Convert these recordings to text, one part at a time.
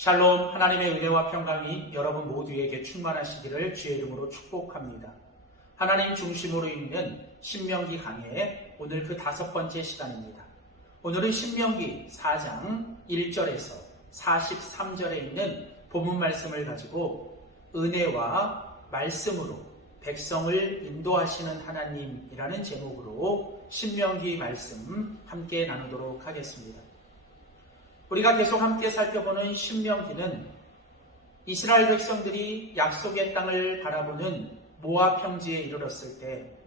샬롬, 하나님의 은혜와 평강이 여러분 모두에게 충만하시기를 주의 이름으로 축복합니다. 하나님 중심으로 읽는 신명기 강해의 오늘 그 5번째 시간입니다. 오늘은 신명기 4장 1절에서 43절에 있는 본문 말씀을 가지고 은혜와 말씀으로 백성을 인도하시는 하나님이라는 제목으로 신명기 말씀 함께 나누도록 하겠습니다. 우리가 계속 함께 살펴보는 신명기는 이스라엘 백성들이 약속의 땅을 바라보는 모압 평지에 이르렀을 때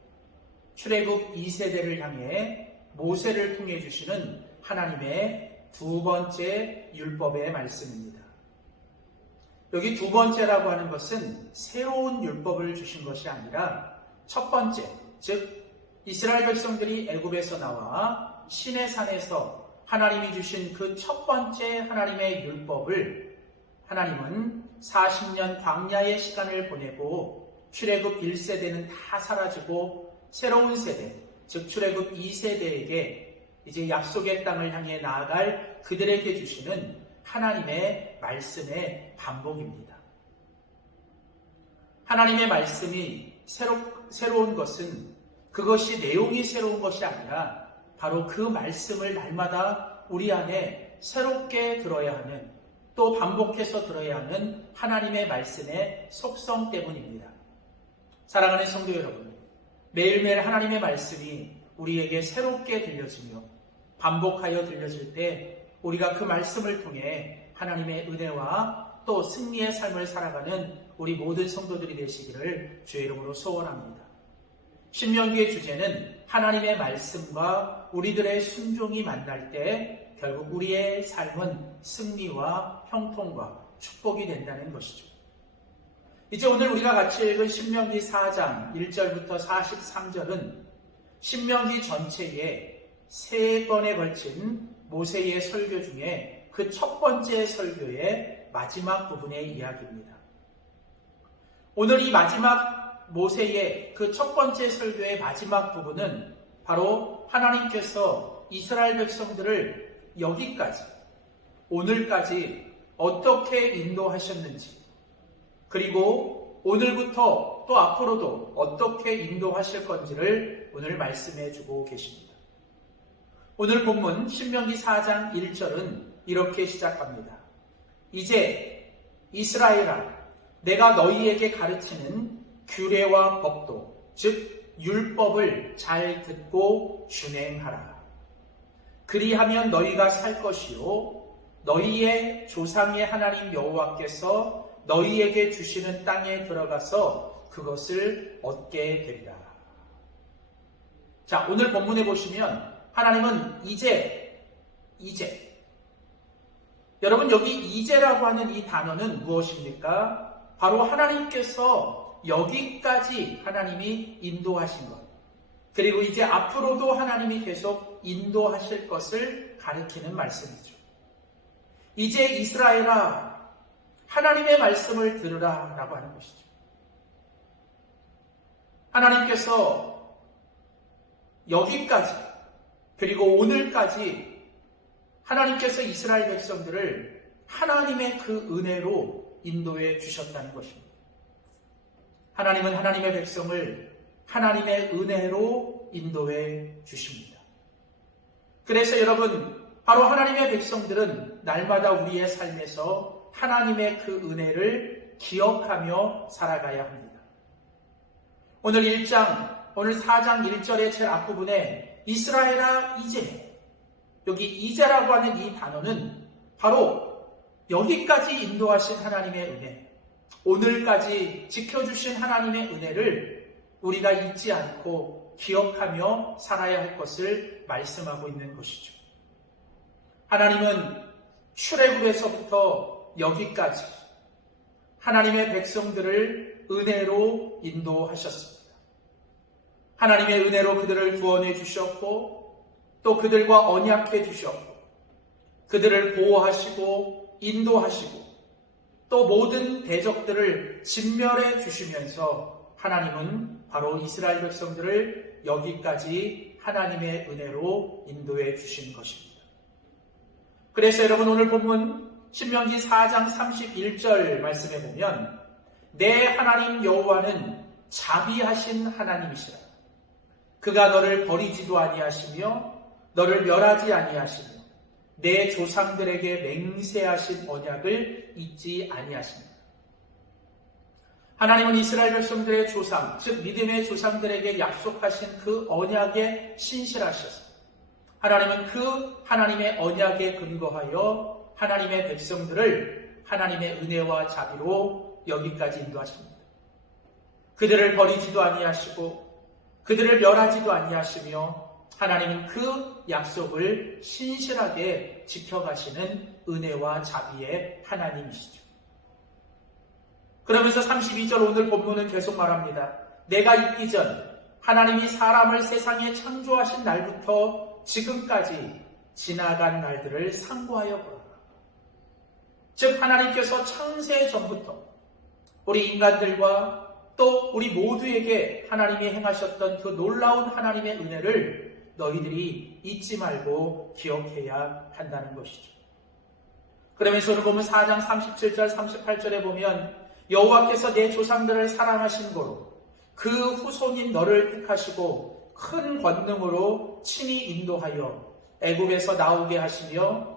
출애굽 2세대를 향해 모세를 통해 주시는 하나님의 두 번째 율법의 말씀입니다. 여기 두 번째라고 하는 것은 새로운 율법을 주신 것이 아니라 첫 번째, 즉 이스라엘 백성들이 애굽에서 나와 시내산에서 하나님이 주신 그 첫 번째 하나님의 율법을 하나님은 40년 광야의 시간을 보내고 출애굽 1세대는 다 사라지고 새로운 세대, 즉 출애굽 2세대에게 이제 약속의 땅을 향해 나아갈 그들에게 주시는 하나님의 말씀의 반복입니다. 하나님의 말씀이 새로운 것은 그것이 내용이 새로운 것이 아니라 바로 그 말씀을 날마다 우리 안에 새롭게 들어야 하는, 또 반복해서 들어야 하는 하나님의 말씀의 속성 때문입니다. 사랑하는 성도 여러분, 매일매일 하나님의 말씀이 우리에게 새롭게 들려지며 반복하여 들려질 때 우리가 그 말씀을 통해 하나님의 은혜와 또 승리의 삶을 살아가는 우리 모든 성도들이 되시기를 주의 이름으로 소원합니다. 신명기의 주제는 하나님의 말씀과 우리들의 순종이 만날 때 결국 우리의 삶은 승리와 형통과 축복이 된다는 것이죠. 이제 오늘 우리가 같이 읽은 신명기 4장 1절부터 43절은 신명기 전체에 3번에 걸친 모세의 설교 중에 그 첫 번째 설교의 마지막 부분의 이야기입니다. 오늘 이 마지막 모세의 그 첫 번째 설교의 마지막 부분은 바로 하나님께서 이스라엘 백성들을 여기까지, 오늘까지 어떻게 인도하셨는지, 그리고 오늘부터 또 앞으로도 어떻게 인도하실 건지를 오늘 말씀해 주고 계십니다. 오늘 본문 신명기 4장 1절은 이렇게 시작합니다. 이제 이스라엘아, 내가 너희에게 가르치는 규례와 법도, 즉 율법을 잘 듣고 준행하라. 그리하면 너희가 살 것이요 너희의 조상의 하나님 여호와께서 너희에게 주시는 땅에 들어가서 그것을 얻게 되리라. 자, 오늘 본문에 보시면 하나님은 이제 여러분, 여기 이제라고 하는 이 단어는 무엇입니까? 바로 하나님께서 여기까지 하나님이 인도하신 것, 그리고 이제 앞으로도 하나님이 계속 인도하실 것을 가리키는 말씀이죠. 이제 이스라엘아, 하나님의 말씀을 들으라 라고 하는 것이죠. 하나님께서 여기까지, 그리고 오늘까지 하나님께서 이스라엘 백성들을 하나님의 그 은혜로 인도해 주셨다는 것입니다. 하나님은 하나님의 백성을 하나님의 은혜로 인도해 주십니다. 그래서 여러분, 바로 하나님의 백성들은 날마다 우리의 삶에서 하나님의 그 은혜를 기억하며 살아가야 합니다. 오늘 4장 1절의 제일 앞부분에 이스라엘아 이제, 여기 이제라고 하는 이 단어는 바로 여기까지 인도하신 하나님의 은혜, 오늘까지 지켜주신 하나님의 은혜를 우리가 잊지 않고 기억하며 살아야 할 것을 말씀하고 있는 것이죠. 하나님은 출애굽에서부터 여기까지 하나님의 백성들을 은혜로 인도하셨습니다. 하나님의 은혜로 그들을 구원해 주셨고, 또 그들과 언약해 주셨고, 그들을 보호하시고 인도하시고, 또 모든 대적들을 진멸해 주시면서 하나님은 바로 이스라엘 백성들을 여기까지 하나님의 은혜로 인도해 주신 것입니다. 그래서 여러분, 오늘 본문 신명기 4장 31절 말씀에 보면 내 하나님 여호와는 자비하신 하나님이시라. 그가 너를 버리지도 아니하시며 너를 멸하지 아니하시며 내 조상들에게 맹세하신 언약을 잊지 아니하십니다. 하나님은 이스라엘 백성들의 조상, 즉 믿음의 조상들에게 약속하신 그 언약에 신실하셨습니다. 하나님은 그 하나님의 언약에 근거하여 하나님의 백성들을 하나님의 은혜와 자비로 여기까지 인도하십니다. 그들을 버리지도 아니하시고 그들을 멸하지도 아니하시며 하나님은 그 약속을 신실하게 지켜가시는 은혜와 자비의 하나님이시죠. 그러면서 32절 오늘 본문은 계속 말합니다. 내가 있기 전 하나님이 사람을 세상에 창조하신 날부터 지금까지 지나간 날들을 상고하여 보라. 즉 하나님께서 창세 전부터 우리 인간들과 또 우리 모두에게 하나님이 행하셨던 그 놀라운 하나님의 은혜를 너희들이 잊지 말고 기억해야 한다는 것이죠. 그러면서 오늘 보면 4장 37절 38절에 보면 여호와께서 내 조상들을 사랑하신 고로 그 후손인 너를 택하시고 큰 권능으로 친히 인도하여 애굽에서 나오게 하시며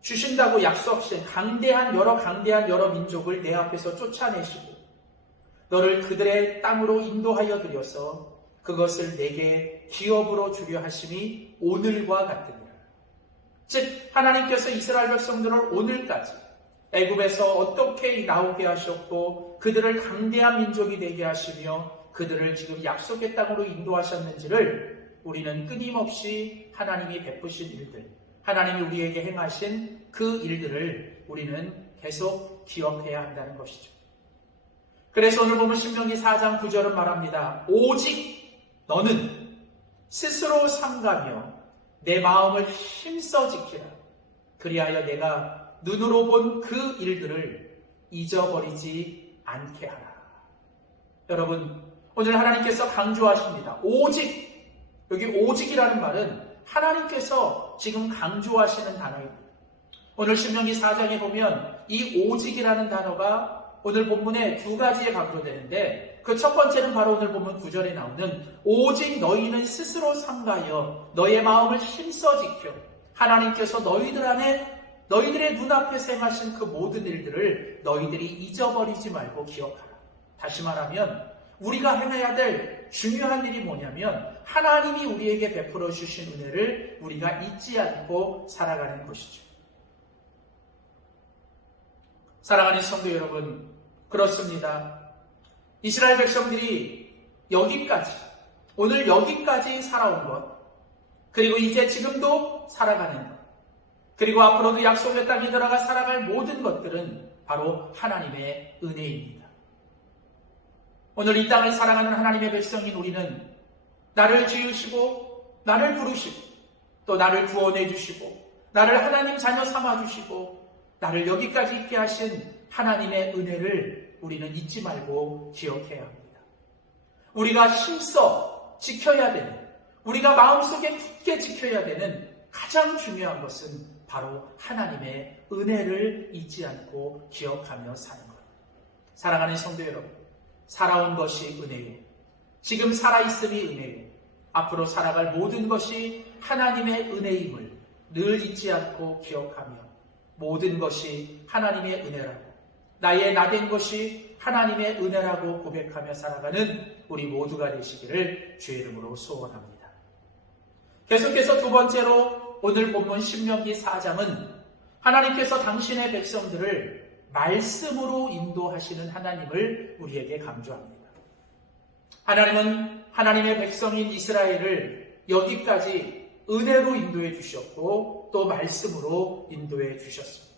주신다고 약속하신 강대한 여러 민족을 내 앞에서 쫓아내시고 너를 그들의 땅으로 인도하여 들여서 그것을 내게 기업으로 주려 하심이 오늘과 같으니라. 즉 하나님께서 이스라엘 백성들을 오늘까지 애굽에서 어떻게 나오게 하셨고 그들을 강대한 민족이 되게 하시며 그들을 지금 약속의 땅으로 인도하셨는지를 우리는 끊임없이 하나님이 베푸신 일들, 하나님이 우리에게 행하신 그 일들을 우리는 계속 기억해야 한다는 것이죠. 그래서 오늘 보면 신명기 4장 9절은 말합니다. 오직 너는 스스로 삼가며 내 마음을 힘써 지키라. 그리하여 내가 눈으로 본 그 일들을 잊어버리지 않게 하라. 여러분, 오늘 하나님께서 강조하십니다. 오직, 여기 오직이라는 말은 하나님께서 지금 강조하시는 단어입니다. 오늘 신명기 4장에 보면 이 오직이라는 단어가 오늘 본문에 두 가지에 강조되는데 그 첫 번째는 바로 오늘 본문 9절에 나오는 오직 너희는 스스로 삼가여 너의 마음을 힘써 지켜 하나님께서 너희들 안에 너희들의 눈앞에서 행하신 그 모든 일들을 너희들이 잊어버리지 말고 기억하라. 다시 말하면 우리가 행해야 될 중요한 일이 뭐냐면 하나님이 우리에게 베풀어 주신 은혜를 우리가 잊지 않고 살아가는 것이죠. 사랑하는 성도 여러분, 그렇습니다. 이스라엘 백성들이 여기까지, 오늘 여기까지 살아온 것, 그리고 이제 지금도 살아가는 것, 그리고 앞으로도 약속의 땅에 들어가 살아갈 모든 것들은 바로 하나님의 은혜입니다. 오늘 이 땅을 살아가는 하나님의 백성인 우리는 나를 지으시고 나를 부르시고 또 나를 구원해 주시고 나를 하나님 자녀 삼아 주시고 나를 여기까지 있게 하신 하나님의 은혜를 우리는 잊지 말고 기억해야 합니다. 우리가 힘써 지켜야 되는, 우리가 마음속에 굳게 지켜야 되는 가장 중요한 것은 바로 하나님의 은혜를 잊지 않고 기억하며 사는 것. 사랑하는 성도 여러분, 살아온 것이 은혜요, 지금 살아있음이 은혜요, 앞으로 살아갈 모든 것이 하나님의 은혜임을 늘 잊지 않고 기억하며 모든 것이 하나님의 은혜라고, 나의 나된 것이 하나님의 은혜라고 고백하며 살아가는 우리 모두가 되시기를 주의 이름으로 소원합니다. 계속해서 두 번째로 오늘 본문 신명기 4장은 하나님께서 당신의 백성들을 말씀으로 인도하시는 하나님을 우리에게 강조합니다. 하나님은 하나님의 백성인 이스라엘을 여기까지 은혜로 인도해 주셨고 또 말씀으로 인도해 주셨습니다.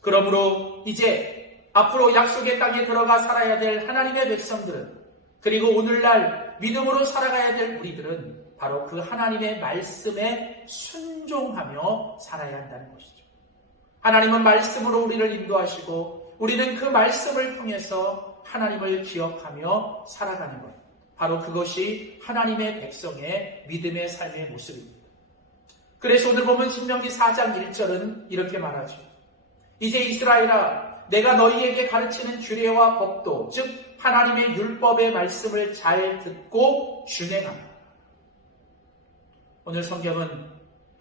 그러므로 이제 앞으로 약속의 땅에 들어가 살아야 될 하나님의 백성들은, 그리고 오늘날 믿음으로 살아가야 될 우리들은 바로 그 하나님의 말씀에 순종하며 살아야 한다는 것이죠. 하나님은 말씀으로 우리를 인도하시고 우리는 그 말씀을 통해서 하나님을 기억하며 살아가는 것, 바로 그것이 하나님의 백성의 믿음의 삶의 모습입니다. 그래서 오늘 보면 신명기 4장 1절은 이렇게 말하죠. 이제 이스라엘아, 내가 너희에게 가르치는 규례와 법도, 즉 하나님의 율법의 말씀을 잘 듣고 준행하라. 오늘 성경은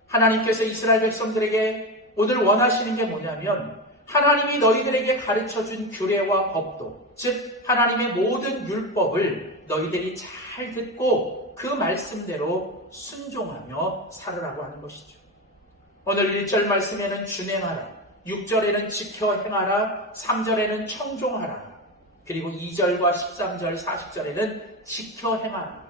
하나님께서 이스라엘 백성들에게 오늘 원하시는 게 뭐냐면, 하나님이 너희들에게 가르쳐준 규례와 법도, 즉 하나님의 모든 율법을 너희들이 잘 듣고 그 말씀대로 순종하며 살으라고 하는 것이죠. 오늘 1절 말씀에는 준행하라, 6절에는 지켜 행하라, 3절에는 청종하라, 그리고 2절과 13절, 40절에는 지켜 행하라.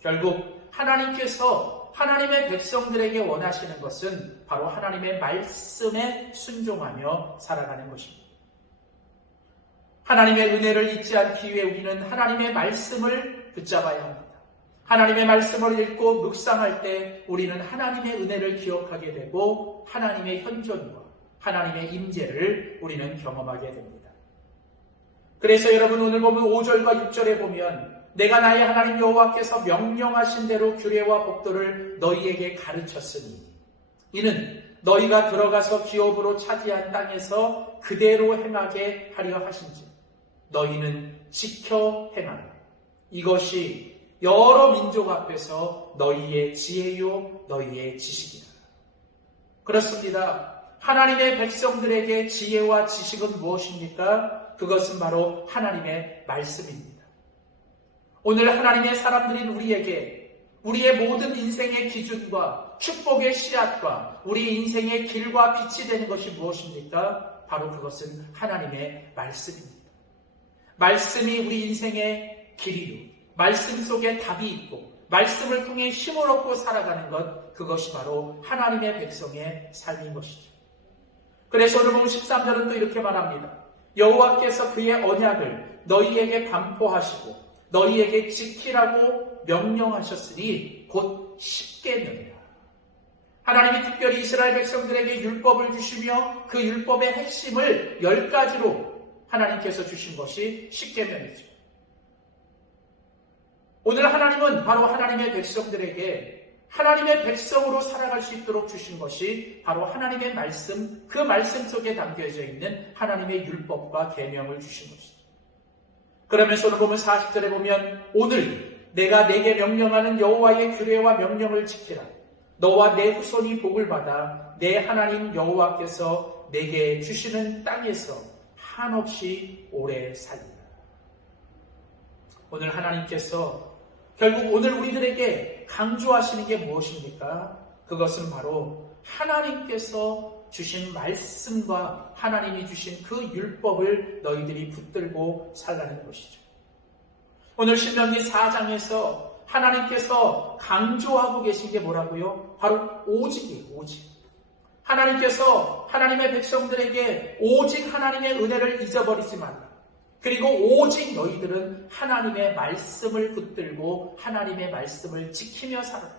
결국 하나님께서 하나님의 백성들에게 원하시는 것은 바로 하나님의 말씀에 순종하며 살아가는 것입니다. 하나님의 은혜를 잊지 않기 위해 우리는 하나님의 말씀을 붙잡아야 합니다. 하나님의 말씀을 읽고 묵상할 때 우리는 하나님의 은혜를 기억하게 되고 하나님의 현존과 하나님의 임재를 우리는 경험하게 됩니다. 그래서 여러분 오늘 보면 5절과 6절에 보면 내가 나의 하나님 여호와께서 명령하신 대로 규례와 법도를 너희에게 가르쳤으니 이는 너희가 들어가서 기업으로 차지한 땅에서 그대로 행하게 하려 하신지 너희는 지켜 행하라. 이것이 여러 민족 앞에서 너희의 지혜요 너희의 지식이다. 그렇습니다. 하나님의 백성들에게 지혜와 지식은 무엇입니까? 그것은 바로 하나님의 말씀입니다. 오늘 하나님의 사람들인 우리에게 우리의 모든 인생의 기준과 축복의 씨앗과 우리 인생의 길과 빛이 되는 것이 무엇입니까? 바로 그것은 하나님의 말씀입니다. 말씀이 우리 인생의 길이요, 말씀 속에 답이 있고 말씀을 통해 힘을 얻고 살아가는 것, 그것이 바로 하나님의 백성의 삶인 것이죠. 그래서 오늘 보면 13절은 또 이렇게 말합니다. 여호와께서 그의 언약을 너희에게 반포하시고 너희에게 지키라고 명령하셨으니 곧 십계명이라. 하나님이 특별히 이스라엘 백성들에게 율법을 주시며 그 율법의 핵심을 10가지로 하나님께서 주신 것이 십계명이죠. 오늘 하나님은 바로 하나님의 백성들에게 하나님의 백성으로 살아갈 수 있도록 주신 것이 바로 하나님의 말씀, 그 말씀 속에 담겨져 있는 하나님의 율법과 계명을 주신 것이죠. 그러면서 오늘 보면 40절에 보면 오늘 내가 내게 명령하는 여호와의 규례와 명령을 지키라. 너와 내 후손이 복을 받아 내 하나님 여호와께서 내게 주시는 땅에서 한없이 오래 살리라. 오늘 하나님께서 결국 오늘 우리들에게 강조하시는 게 무엇입니까? 그것은 바로 하나님께서 주신 말씀과 하나님이 주신 그 율법을 너희들이 붙들고 살라는 것이죠. 오늘 신명기 4장에서 하나님께서 강조하고 계신 게 뭐라고요? 바로 오직이에요. 오직. 하나님께서 하나님의 백성들에게 오직 하나님의 은혜를 잊어버리지 말라. 그리고 오직 너희들은 하나님의 말씀을 붙들고 하나님의 말씀을 지키며 살아라.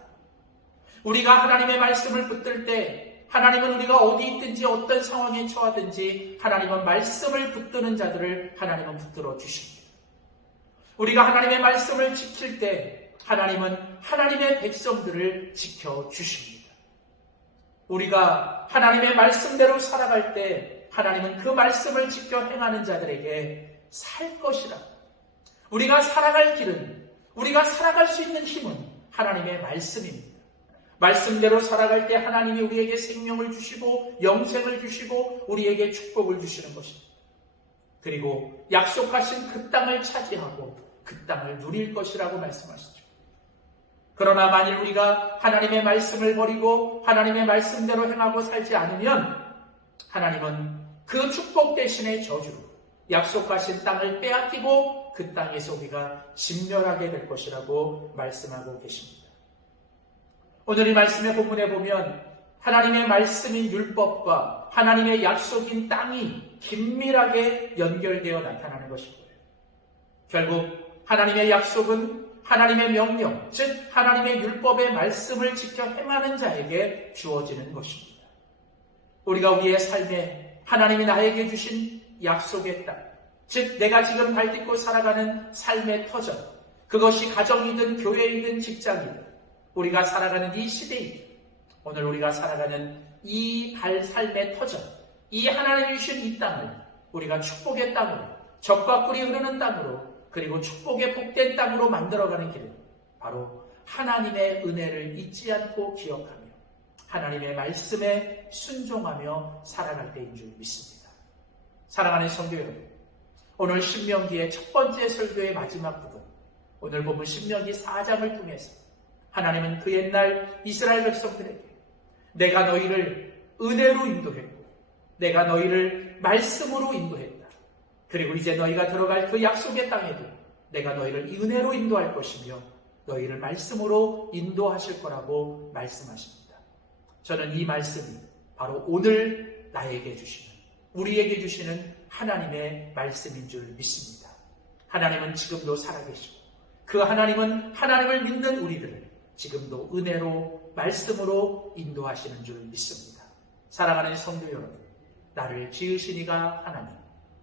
우리가 하나님의 말씀을 붙들 때 하나님은 우리가 어디 있든지 어떤 상황에 처하든지 하나님은 말씀을 붙드는 자들을 하나님은 붙들어 주십니다. 우리가 하나님의 말씀을 지킬 때 하나님은 하나님의 백성들을 지켜주십니다. 우리가 하나님의 말씀대로 살아갈 때 하나님은 그 말씀을 지켜 행하는 자들에게 살 것이라. 우리가 살아갈 길은, 우리가 살아갈 수 있는 힘은 하나님의 말씀입니다. 말씀대로 살아갈 때 하나님이 우리에게 생명을 주시고 영생을 주시고 우리에게 축복을 주시는 것입니다. 그리고 약속하신 그 땅을 차지하고 그 땅을 누릴 것이라고 말씀하시죠. 그러나 만일 우리가 하나님의 말씀을 버리고 하나님의 말씀대로 행하고 살지 않으면 하나님은 그 축복 대신에 저주로 약속하신 땅을 빼앗기고 그 땅에서 우리가 진멸하게 될 것이라고 말씀하고 계십니다. 오늘 이 말씀의 본문에 보면 하나님의 말씀인 율법과 하나님의 약속인 땅이 긴밀하게 연결되어 나타나는 것이고요. 결국 하나님의 약속은 하나님의 명령, 즉 하나님의 율법의 말씀을 지켜 행하는 자에게 주어지는 것입니다. 우리가 우리의 삶에 하나님이 나에게 주신 약속의 땅, 즉 내가 지금 발딛고 살아가는 삶의 터전, 그것이 가정이든 교회이든 직장이든 우리가 살아가는 이 시대이든 오늘 우리가 살아가는 이 삶의 터전, 이 하나님이 주신 이 땅을 우리가 축복의 땅으로, 젖과 꿀이 흐르는 땅으로, 그리고 축복의 복된 땅으로 만들어가는 길은 바로 하나님의 은혜를 잊지 않고 기억하며 하나님의 말씀에 순종하며 살아갈 때인 줄 믿습니다. 사랑하는 성도 여러분, 오늘 신명기의 첫 번째 설교의 마지막 부분, 오늘 보면 신명기 4장을 통해서 하나님은 그 옛날 이스라엘 백성들에게 내가 너희를 은혜로 인도했고 내가 너희를 말씀으로 인도했다. 그리고 이제 너희가 들어갈 그 약속의 땅에도 내가 너희를 은혜로 인도할 것이며 너희를 말씀으로 인도하실 거라고 말씀하십니다. 저는 이 말씀이 바로 오늘 나에게 주시는, 우리에게 주시는 하나님의 말씀인 줄 믿습니다. 하나님은 지금도 살아계시고 그 하나님은 하나님을 믿는 우리들을 지금도 은혜로 말씀으로 인도하시는 줄 믿습니다. 사랑하는 성도 여러분, 나를 지으신 이가 하나님,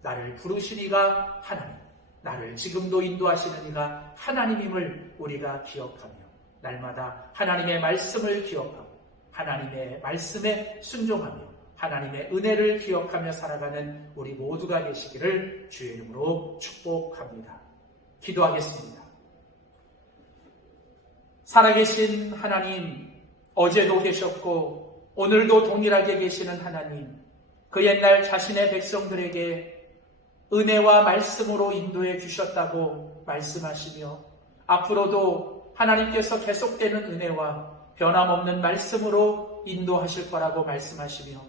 나를 부르신 이가 하나님, 나를 지금도 인도하시는 이가 하나님임을 우리가 기억하며 날마다 하나님의 말씀을 기억하고 하나님의 말씀에 순종하며 하나님의 은혜를 기억하며 살아가는 우리 모두가 되시기를 주의 이름으로 축복합니다. 기도하겠습니다. 살아계신 하나님, 어제도 계셨고 오늘도 동일하게 계시는 하나님, 그 옛날 자신의 백성들에게 은혜와 말씀으로 인도해 주셨다고 말씀하시며 앞으로도 하나님께서 계속되는 은혜와 변함없는 말씀으로 인도하실 거라고 말씀하시며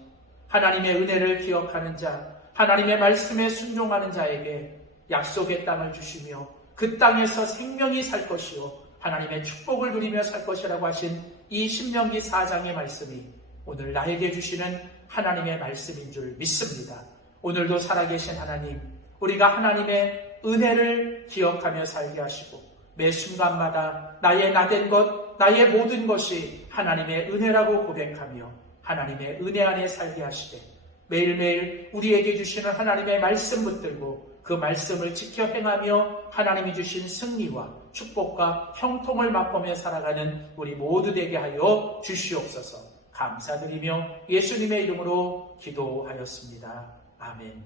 하나님의 은혜를 기억하는 자, 하나님의 말씀에 순종하는 자에게 약속의 땅을 주시며 그 땅에서 생명이 살 것이요 하나님의 축복을 누리며 살 것이라고 하신 이 신명기 4장의 말씀이 오늘 나에게 주시는 하나님의 말씀인 줄 믿습니다. 오늘도 살아계신 하나님, 우리가 하나님의 은혜를 기억하며 살게 하시고 매 순간마다 나의 나된 것, 나의 모든 것이 하나님의 은혜라고 고백하며 하나님의 은혜 안에 살게 하시되 매일매일 우리에게 주시는 하나님의 말씀 붙들고 그 말씀을 지켜 행하며 하나님이 주신 승리와 축복과 형통을 맛보며 살아가는 우리 모두 되게 하여 주시옵소서. 감사드리며 예수님의 이름으로 기도하였습니다. 아멘.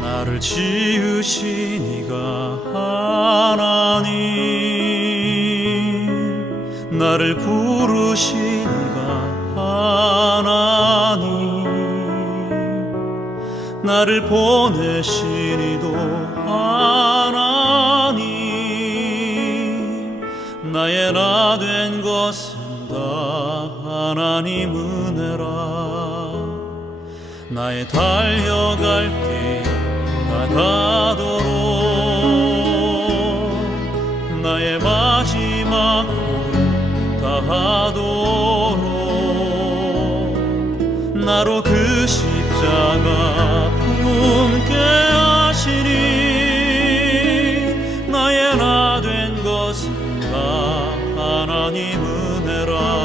나를 지으신 이가 하나님, 나를 부르신 이가 하나님, 나를 보내신 이도 하나님, 나의 나 된 것은 다 하나님 은혜라. 나의 달려갈 길 다가도록 나의 마지막 홀 다하도록 나로 그 십자가 품게 하시니 나의 나 된 것은 다 하나님 은혜라.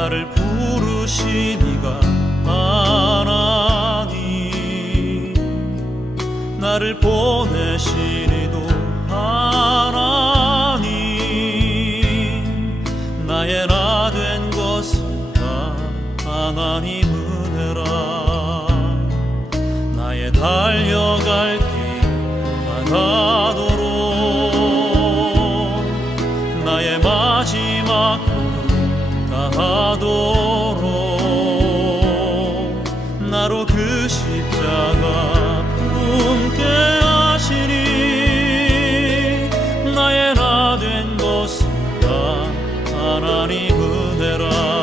나를 부르신 이가 하나님, 나를 보내신 이도 하나님, 나의 나 된 것은 다 하나님 은혜라. 나의 달려갈 길 다가도록 나의 마지막 걸음 다하도록 나로 그 십자가 품게 하시니 나의 나 된 것은 다 하나님 은혜라.